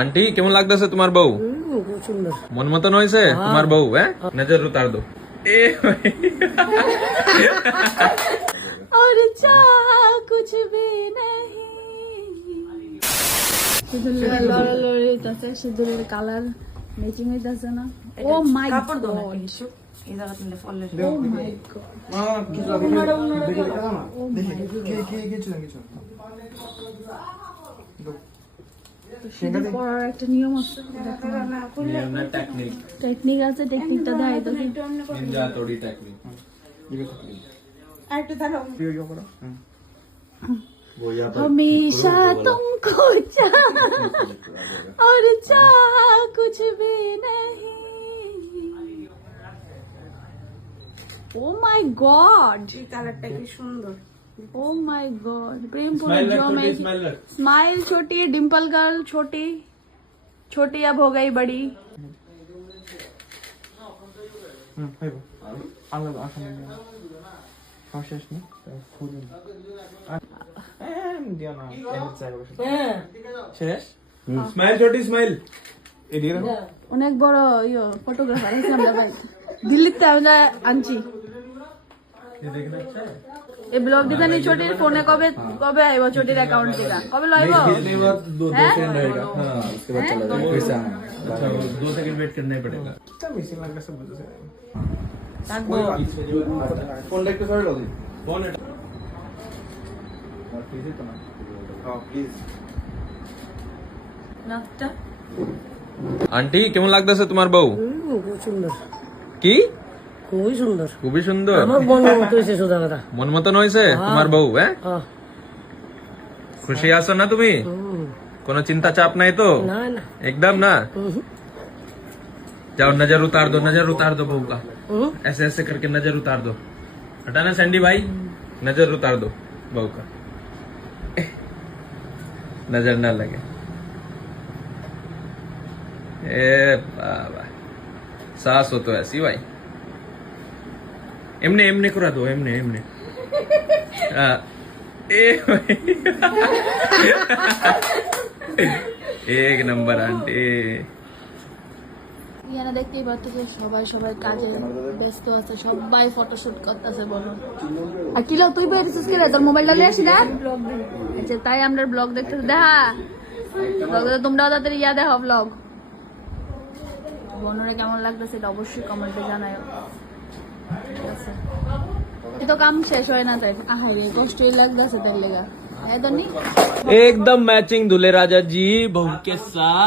Aunty केमन लागतेছে তোমার বউ? খুব সুন্দর। মন মতন হয়েছে তোমার বউ? হ্যাঁ, নজর উতার দো। এ और चाहा कुछ भी नहीं সিঁদুরের লড়ালড়ি হইতাছে, সিঁদুরের কালার ম্যাচিং হইতাছে না। ও মাই কাপড় দাও না গড, কিছু এই জায়গা থেকে ফল লেগে ও মাই গড, সিঁদুর পরার একটা নিয়ম আছে, টেকনিক আছে, টেকনিকটা দেয় তো নিনজা তোড়ি টেকনিক। हमेशा तुमको चाहा और चाहा कुछ भी नहीं। ओ माय गॉड, এই কালারটা কি সুন্দর। ओ माय गॉड, प्रेम पूरा जो मैं स्माइल छोटी, डिम्पल गर्ल छोटी, छोटी अब हो गई बड़ी। স্মাইল ছোটি স্মাইল। অনেক বড় ফটোগ্রাফার আছে আমরা ভাই, দিল্লিতে আমরা আনছি। এই ব্লগ দিতে নি ছোটির ফোনে কবে কবে আইব, ছোটির অ্যাকাউন্ট থেকে কবে লইব? 2 सेकंड रहेगा। हाँ, उसके बाद चला जाएगा, फिर से आना। 2 सेकंड वेट करना ही पड़ेगा। फोन लेके सर लो जी। फोन है प्लीज तो ना। हां प्लीज। নাকটা আন্টি কেমন লাগতেছে তোমার বউ? খুব সুন্দর। কি? খুবই সুন্দর। খুবই সুন্দর। আমার মনের মতো হয়েছে সোজা কথা। মন মতন হয়েছে তোমার বউ? হ্যাঁ, হ্যাঁ। খুশি আছো না তুমি? কোনো চিন্তা চাপ নাই তো? না না। एकदम ना। जाओ नजर उतार दो बहू का। ऐसे ऐसे करके नजर उतार दो। हटाना सैंडी भाई, नजर उतार दो बहू का, नजर ना लगे। ए बाबा, सास हो तो ऐसी भाई। एमने एमने करा दो, एमने एमने। ए भाई। एक नंबर आंटी। ইয়ানা দেখতেই পাচ্ছি যে সবাই সবাই কাজে ব্যস্ত আছে, সবাই ফটোশুট করতেছে। বলো আর কি লো, তুই বেরিয়েছিস কি রে? তোর মোবাইলটা নিয়ে আসি না। আচ্ছা, তাই আমরা ব্লগ দেখতেছি। দেখা ব্লগে তোমরাও তাদের দেখো ব্লগ। বনরে কেমন লাগতেছে এটা অবশ্যই কমেন্টে জানাও। ঠিক আছে, এই তো কাম শেষ হয় না তাই আহা রে কষ্টই লাগতেছে তার লেগা। एकदम मैचिंग दूल्हे राजा जी बहू के साथ।